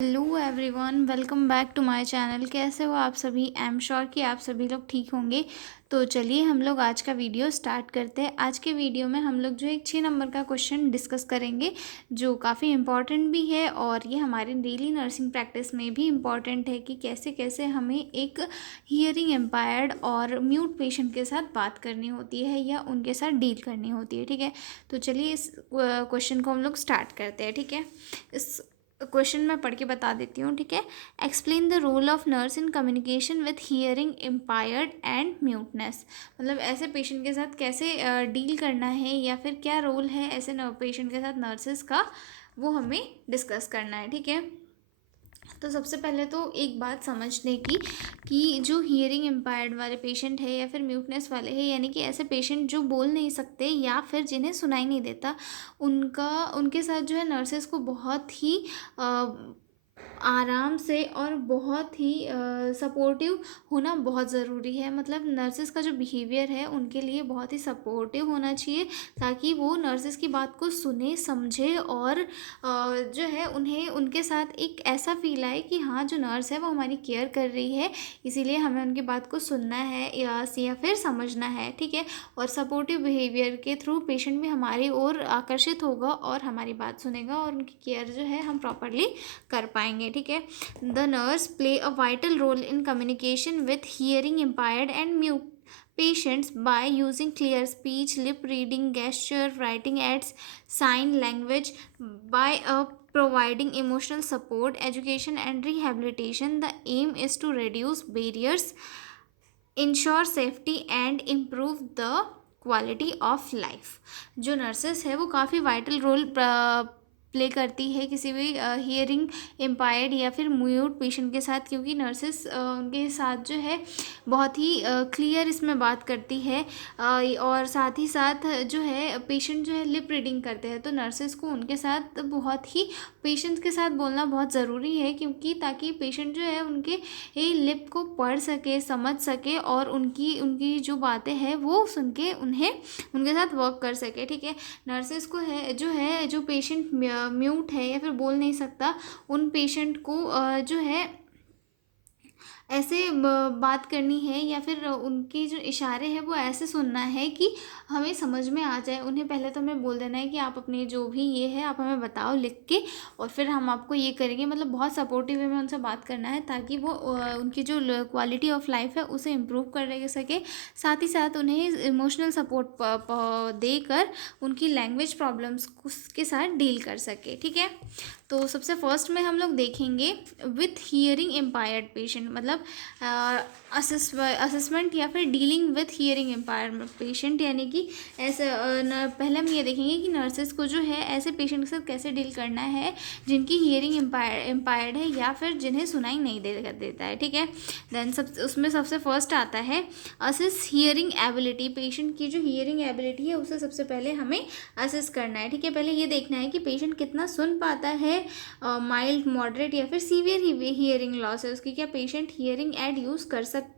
Hello everyone, welcome back to my channel. कैसे हो आप सभी? आई एम श्योर कि आप सभी लोग ठीक होंगे। तो चलिए हम लोग आज का वीडियो स्टार्ट करते हैं। आज के वीडियो में हम लोग जो एक 6 नंबर का क्वेश्चन डिस्कस करेंगे, जो काफ़ी इम्पॉर्टेंट भी है और ये हमारे डेली नर्सिंग प्रैक्टिस में भी इम्पॉर्टेंट है कि कैसे कैसे हमें एक हियरिंग एम्पायर्ड और म्यूट पेशेंट के साथ बात करनी होती है या उनके साथ डील करनी होती है। ठीक है, तो चलिए इस क्वेश्चन को हम लोग स्टार्ट करते हैं। ठीक है, इस क्वेश्चन मैं पढ़ के बता देती हूँ। ठीक है, explain the role of nurse in communication with hearing impaired and muteness. मतलब ऐसे पेशेंट के साथ कैसे डील करना है या फिर क्या रोल है ऐसे पेशेंट के साथ नर्सेस का, वो हमें डिस्कस करना है। ठीक है, तो सबसे पहले तो एक बात समझने की कि जो हियरिंग इम्पायर्ड वाले पेशेंट है या फिर म्यूटनेस वाले हैं, यानी कि ऐसे पेशेंट जो बोल नहीं सकते या फिर जिन्हें सुनाई नहीं देता, उनके साथ जो है नर्सेस को बहुत ही आराम से और बहुत ही सपोर्टिव होना बहुत ज़रूरी है। मतलब नर्सेस का जो बिहेवियर है उनके लिए बहुत ही सपोर्टिव होना चाहिए, ताकि वो नर्सेस की बात को सुने समझे और जो है उन्हें उनके साथ एक ऐसा फील आए कि हाँ, जो नर्स है वो हमारी केयर कर रही है, इसीलिए हमें उनकी बात को सुनना है या फिर समझना है। ठीक है, और सपोर्टिव बिहेवियर के थ्रू पेशेंट भी हमारी ओर आकर्षित होगा और हमारी बात सुनेगा और उनकी केयर जो है हम प्रॉपरली कर पाएंगे। ठीक है, the nurse play a vital role in communication with hearing impaired and mute patients by using clear speech, lip reading, gesture, writing aids, sign language, by providing emotional support, education and rehabilitation. The aim is to reduce barriers, ensure safety and improve the quality of life. जो nurses है वो काफ़ी vital role play करती है किसी भी hearing impaired या फिर म्यूट पेशेंट के साथ, क्योंकि नर्सेस उनके साथ जो है बहुत ही क्लियर इसमें बात करती है और साथ ही साथ जो है पेशेंट जो है लिप रीडिंग करते हैं, तो नर्सेस को उनके साथ बहुत ही पेशेंट्स के साथ बोलना बहुत ज़रूरी है, क्योंकि ताकि पेशेंट जो है उनके लिप को पढ़ सके, समझ सके और उनकी उनकी जो बातें हैं वो सुन के उन्हें उनके साथ वर्क कर सके। ठीक है, नर्सेस को है जो पेशेंट म्यूट है या फिर बोल नहीं सकता, उन पेशेंट को जो है ऐसे बात करनी है या फिर उनके जो इशारे हैं वो ऐसे सुनना है कि हमें समझ में आ जाए। उन्हें पहले तो हमें बोल देना है कि आप अपने जो भी ये है आप हमें बताओ लिख के, और फिर हम आपको ये करेंगे। मतलब बहुत सपोर्टिव वे में उनसे बात करना है, ताकि वो उनकी जो क्वालिटी ऑफ लाइफ है उसे इम्प्रूव कर सके। साथ ही साथ उन्हें इमोशनल सपोर्ट देकर उनकी लैंग्वेज प्रॉब्लम्स के साथ डील कर सके। ठीक है, तो सबसे फर्स्ट में हम लोग देखेंगे विथ हियरिंग इम्पायर्ड पेशेंट, मतलब असेसमेंट या फिर dealing with hearing impaired patient, यानी कि ऐसे पहले हम ये देखेंगे कि नर्सेस को जो है ऐसे पेशेंट के साथ कैसे डील करना है जिनकी हियरिंग इम्पायर्ड है या फिर जिन्हें सुनाई नहीं देता है। ठीक है, देन उसमें सबसे फर्स्ट आता है असेस हियरिंग एबिलिटी। पेशेंट की जो हियरिंग एबिलिटी है उसे सबसे पहले हमें असेस करना है। ठीक है, पहले ये देखना है कि पेशेंट कितना सुन पाता है, माइल्ड, मॉडरेट या फिर सीवियर हियरिंग लॉस है उसकी, क्या पेशेंट हियरिंग एड यूज़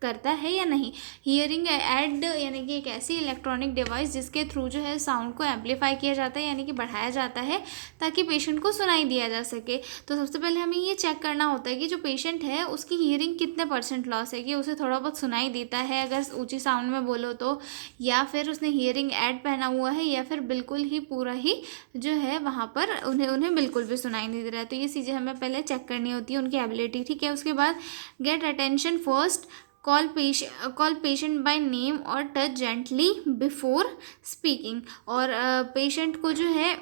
करता है या नहीं। हियरिंग एड यानी कि एक ऐसी इलेक्ट्रॉनिक डिवाइस जिसके थ्रू जो है साउंड को एम्पलीफाई किया जाता है, यानी कि बढ़ाया जाता है ताकि पेशेंट को सुनाई दिया जा सके। तो सबसे पहले हमें ये चेक करना होता है कि जो पेशेंट है उसकी हियरिंग कितने % लॉस है, कि उसे थोड़ा बहुत सुनाई देता है अगर ऊँची साउंड में बोलो तो, या फिर उसने हियरिंग एड पहना हुआ है, या फिर बिल्कुल ही पूरा ही जो है वहाँ पर उन्हें बिल्कुल भी सुनाई नहीं दे रहा है। तो ये चीज़ें हमें पहले चेक करनी होती है उनकी एबिलिटी। ठीक है, उसके बाद get attention first, call patient by name और टच जेंटली बिफोर स्पीकिंग। और पेशेंट को जो है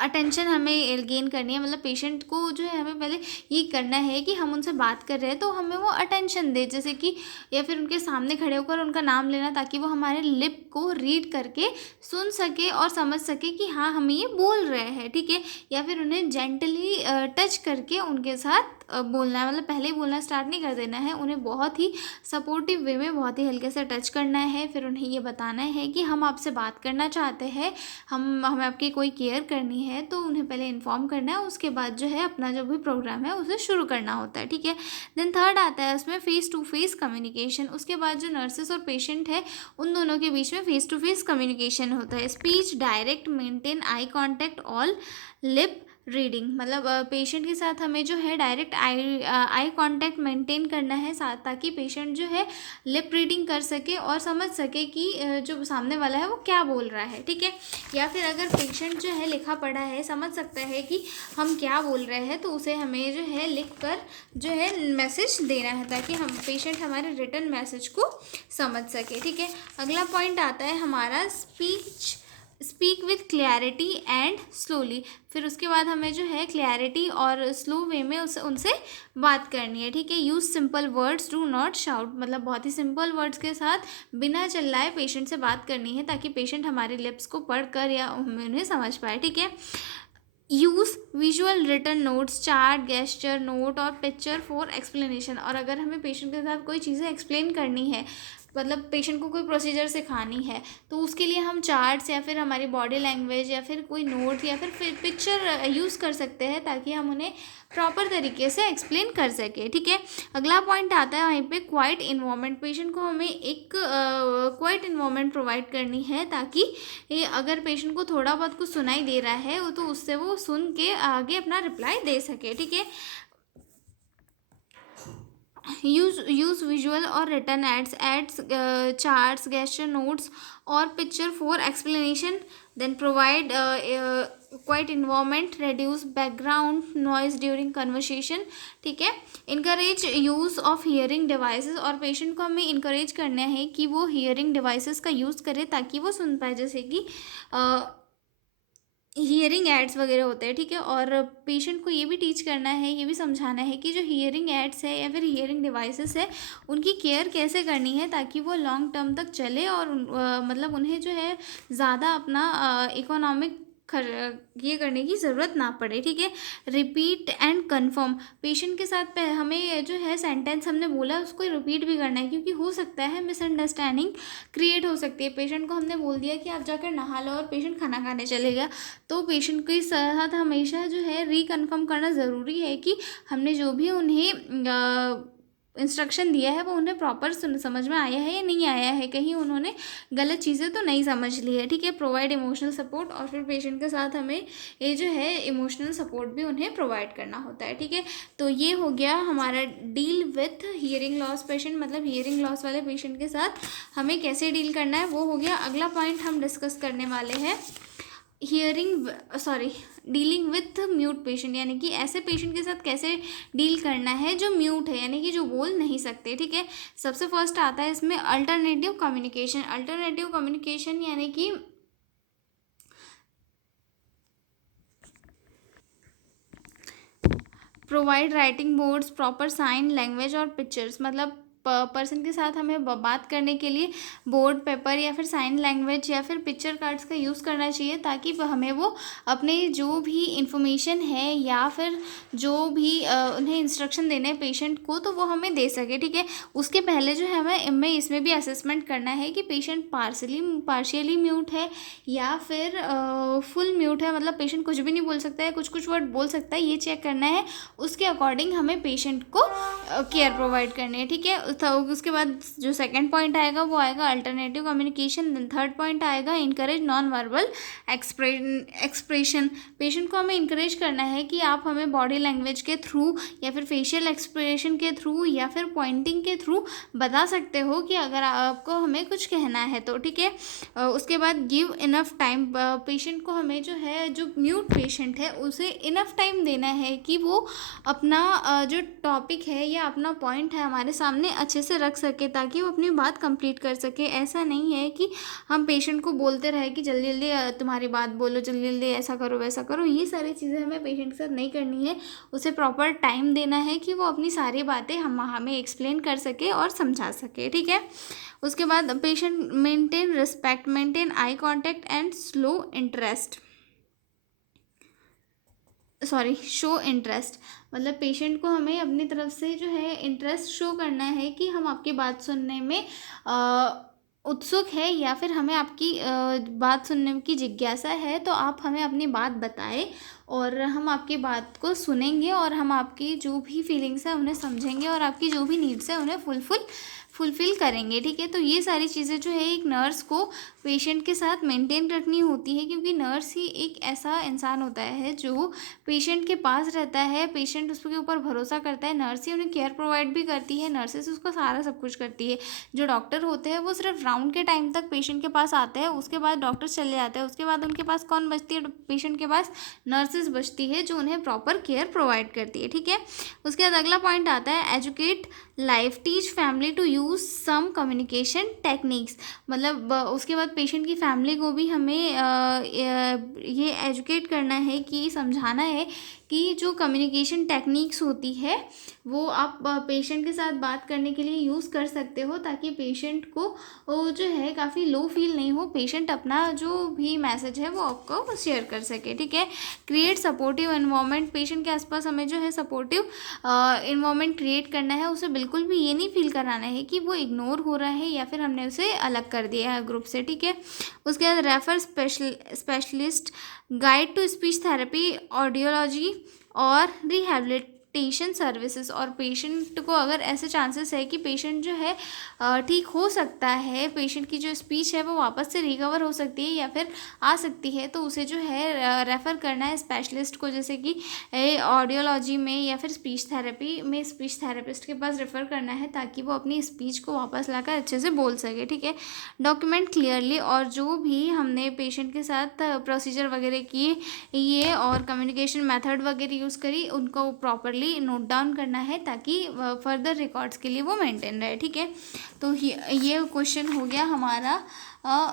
अटेंशन हमें गेन करनी है, मतलब पेशेंट को जो है हमें पहले ये करना है कि हम उनसे बात कर रहे हैं तो हमें वो अटेंशन दे, जैसे कि या फिर उनके सामने खड़े होकर उनका नाम लेना, ताकि वो हमारे लिप को रीड करके सुन सके और समझ सके कि हाँ, हम ये बोल रहे हैं। ठीक है, या फिर उन्हें जेंटली टच करके उनके साथ बोलना है, मतलब पहले ही बोलना स्टार्ट नहीं कर देना है, उन्हें बहुत ही सपोर्टिव वे में बहुत ही हल्के से टच करना है। फिर उन्हें ये बताना है कि हम आपसे बात करना चाहते हैं, हमें आपकी कोई केयर करनी है, तो उन्हें पहले इन्फॉर्म करना है, उसके बाद जो है अपना जो भी प्रोग्राम है उसे शुरू करना होता है। ठीक है, देन थर्ड आता है उसमें फेस टू फेस कम्युनिकेशन। उसके बाद जो नर्सेस और पेशेंट है उन दोनों के बीच में फेस टू फेस कम्युनिकेशन होता है। Speech direct, maintain eye contact, all lip reading, मतलब पेशेंट के साथ हमें जो है डायरेक्ट आई कांटेक्ट मेंटेन करना है, साथ ताकि पेशेंट जो है लिप रीडिंग कर सके और समझ सके कि जो सामने वाला है वो क्या बोल रहा है, ठीक है। या फिर अगर पेशेंट जो है लिखा पढ़ा है, समझ सकता है कि हम क्या बोल रहे हैं, तो उसे हमें जो है लिख कर जो है मैसेज देना है, ताकि हम पेशेंट हमारे रिटर्न मैसेज को समझ सके, ठीक है। अगला पॉइंट आता है हमारा speak with clarity and slowly. फिर उसके बाद हमें जो है क्लैरिटी और स्लो वे में उनसे बात करनी है, ठीक है। Use simple words, do not shout, मतलब बहुत ही सिंपल वर्ड्स के साथ बिना चिल्लाए पेशेंट से बात करनी है, ताकि पेशेंट हमारे लिप्स को पढ़ कर या उन्हें समझ पाए, ठीक है। Use visual written notes, chart, gesture note और पिक्चर फॉर एक्सप्लेनेशन। और अगर हमें पेशेंट के साथ कोई चीज़ें एक्सप्लेन करनी है, मतलब पेशेंट को कोई प्रोसीजर सिखानी है, तो उसके लिए हम चार्ट्स या फिर हमारी बॉडी लैंग्वेज या फिर कोई नोट या फिर पिक्चर यूज़ कर सकते हैं, ताकि हम उन्हें प्रॉपर तरीके से एक्सप्लेन कर सकें, ठीक है। अगला पॉइंट आता है वहीं पे क्वाइट इन्वायरमेंट। पेशेंट को हमें एक क्वाइट इन्वायरमेंट प्रोवाइड करनी है, ताकि अगर पेशेंट को थोड़ा बहुत कुछ सुनाई दे रहा है तो उससे वो सुन के आगे अपना रिप्लाई दे सके, ठीक है। यूज़ विजुअल और written aids, charts, gesture notes और picture for explanation. Then provide quiet environment, reduce background noise during conversation, ठीक है। Encourage use of hearing devices, और पेशेंट को हमें इनकरेज करना है कि वो हियरिंग डिवाइसेस का यूज़ करे, ताकि वो सुन पाए, जैसे कि हियरिंग एड्स वगैरह होते हैं, ठीक है। और पेशेंट को ये भी टीच करना है, ये भी समझाना है कि जो हियरिंग एड्स है या फिर हियरिंग डिवाइसेस है, उनकी केयर कैसे करनी है, ताकि वो लॉन्ग टर्म तक चले और मतलब उन्हें जो है ज़्यादा अपना इकोनॉमिक ये करने की ज़रूरत ना पड़े, ठीक है। रिपीट एंड कन्फर्म, पेशेंट के साथ हमें जो है सेंटेंस हमने बोला उसको रिपीट भी करना है, क्योंकि हो सकता है मिसअंडरस्टैंडिंग क्रिएट हो सकती है। पेशेंट को हमने बोल दिया कि आप जाकर नहा लो और पेशेंट खाना खाने चले गया, तो पेशेंट के साथ हमेशा जो है रिकन्फर्म करना ज़रूरी है कि हमने जो भी उन्हें इंस्ट्रक्शन दिया है वो उन्हें प्रॉपर समझ में आया है या नहीं आया है, कहीं उन्होंने गलत चीज़ें तो नहीं समझ ली है, ठीक है। प्रोवाइड इमोशनल सपोर्ट, और फिर पेशेंट के साथ हमें ये जो है इमोशनल सपोर्ट भी उन्हें प्रोवाइड करना होता है, ठीक है। तो ये हो गया हमारा deal with hearing loss patient, मतलब हियरिंग लॉस वाले पेशेंट के साथ हमें कैसे डील करना है वो हो गया। अगला पॉइंट हम डिस्कस करने वाले हैं डीलिंग विथ म्यूट पेशेंट, यानी कि ऐसे पेशेंट के साथ कैसे डील करना है जो म्यूट है, यानी कि जो बोल नहीं सकते, ठीक है। सबसे फर्स्ट आता है इसमें अल्टरनेटिव कम्युनिकेशन। अल्टरनेटिव कम्युनिकेशन यानी कि provide writing boards, proper sign language और पिक्चर्स, मतलब पर्सन के साथ हमें बात करने के लिए बोर्ड, पेपर या फिर साइन लैंग्वेज या फिर पिक्चर कार्ड्स का यूज़ करना चाहिए, ताकि हमें वो अपने जो भी इंफॉर्मेशन है या फिर जो भी उन्हें इंस्ट्रक्शन देने हैं पेशेंट को, तो वो हमें दे सके, ठीक है। उसके पहले जो है हमें इसमें भी असेसमेंट करना है कि पेशेंट पार्शियली म्यूट है या फिर फुल म्यूट है, मतलब पेशेंट कुछ भी नहीं बोल सकता है, कुछ कुछ वर्ड बोल सकता है, ये चेक करना है। उसके अकॉर्डिंग हमें पेशेंट को केयर प्रोवाइड करनी है, ठीक है। तो उसके बाद जो सेकंड पॉइंट आएगा वो आएगा अल्टरनेटिव कम्युनिकेशन। थर्ड पॉइंट आएगा encourage non verbal expression. Patient को हमें इनकरेज करना है कि आप हमें बॉडी लैंग्वेज के थ्रू या फिर फेशियल एक्सप्रेशन के थ्रू या फिर पॉइंटिंग के थ्रू बता सकते हो कि अगर आपको हमें कुछ कहना है तो, ठीक है। उसके बाद गिव इनफ टाइम, पेशेंट को हमें जो है जो म्यूट पेशेंट है उसे इनफ टाइम देना है कि वो अपना जो टॉपिक है या अपना पॉइंट है हमारे सामने अच्छे से रख सके, ताकि वो अपनी बात कंप्लीट कर सके। ऐसा नहीं है कि हम पेशेंट को बोलते रहे कि जल्दी जल्दी तुम्हारी बात बोलो, जल्दी जल्दी ऐसा करो वैसा करो, ये सारी चीज़ें हमें पेशेंट के साथ नहीं करनी है। उसे प्रॉपर टाइम देना है कि वो अपनी सारी बातें हमें एक्सप्लेन कर सके और समझा सके, ठीक है। उसके बाद patient maintain respect, maintain eye contact and show interest, मतलब पेशेंट को हमें अपनी तरफ से जो है इंटरेस्ट शो करना है कि हम आपकी बात सुनने में उत्सुक है, या फिर हमें आपकी बात सुनने की जिज्ञासा है, तो आप हमें अपनी बात बताएं और हम आपकी बात को सुनेंगे और हम आपकी जो भी फीलिंग्स हैं उन्हें समझेंगे और आपकी जो भी नीड्स हैं उन्हें फुलफ़िल करेंगे, ठीक है। तो ये सारी चीज़ें जो है एक नर्स को पेशेंट के साथ मेंटेन रखनी होती है, क्योंकि नर्स ही एक ऐसा इंसान होता है जो पेशेंट के पास रहता है, पेशेंट उसके ऊपर भरोसा करता है, नर्स ही उन्हें केयर प्रोवाइड भी करती है, नर्सेस उसको सारा सब कुछ करती है। जो डॉक्टर होते हैं वो सिर्फ राउंड के टाइम तक पेशेंट के पास आते हैं, उसके बाद डॉक्टर चले जाते हैं, उसके बाद उनके पास कौन बचती है पेशेंट के पास? नर्सेस बचती है, जो उन्हें प्रॉपर केयर प्रोवाइड करती है, ठीक है। उसके बाद अगला पॉइंट आता है educate life, teach family to use some communication techniques. मतलब उसके बाद पेशेंट की फैमिली को भी हमें ये एजुकेट करना है, कि समझाना है कि जो कम्युनिकेशन टेक्निक्स होती है वो आप पेशेंट के साथ बात करने के लिए यूज़ कर सकते हो, ताकि पेशेंट को जो है काफ़ी लो फील नहीं हो, पेशेंट अपना जो भी मैसेज है वो आपको शेयर कर सके, ठीक है। क्रिएट सपोर्टिव एनवायरनमेंट, पेशेंट के आसपास हमें जो है सपोर्टिव इन्वायरमेंट क्रिएट करना है, उसे बिल्कुल भी ये नहीं फील कराना है कि वो इग्नोर हो रहा है या फिर हमने उसे अलग कर दिया है ग्रुप से, ठीक है। उसके बाद refer specialist, guide to speech therapy, audiology और रिहैबिलिटेशन सर्विसेज। और पेशेंट को अगर ऐसे चांसेस है कि पेशेंट जो है ठीक हो सकता है, पेशेंट की जो स्पीच है वो वापस से रिकवर हो सकती है या फिर आ सकती है, तो उसे जो है रेफ़र करना है स्पेशलिस्ट को, जैसे कि ऑडियोलॉजी में या फिर स्पीच थेरेपी में स्पीच थेरेपिस्ट के पास रेफ़र करना है, ताकि वो अपनी स्पीच को वापस लाकर अच्छे से बोल सके, ठीक है। डॉक्यूमेंट क्लियरली, और जो भी हमने पेशेंट के साथ प्रोसीजर वगैरह किए ये और कम्युनिकेशन मेथड वगैरह यूज़ करी, उनको प्रॉपरली नोट डाउन करना है, ताकि फर्दर रिकॉर्ड्स के लिए वो मेंटेन रहे, ठीक है। तो ये क्वेश्चन हो गया हमारा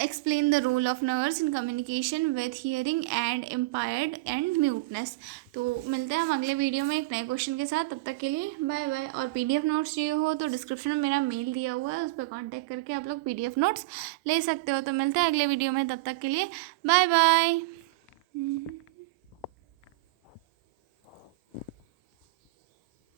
explain the role of nurse in communication with hearing and impaired and muteness. तो मिलते हैं हम अगले वीडियो में एक नए क्वेश्चन के साथ, तब तक के लिए बाय बाय। और पीडीएफ नोट्स चाहिए हो तो डिस्क्रिप्शन में मेरा मेल दिया हुआ है, उस पर कॉन्टैक्ट करके आप लोग पीडीएफ नोट्स ले सकते हो। तो मिलते हैं अगले वीडियो में, तब तक के लिए बाय बाय।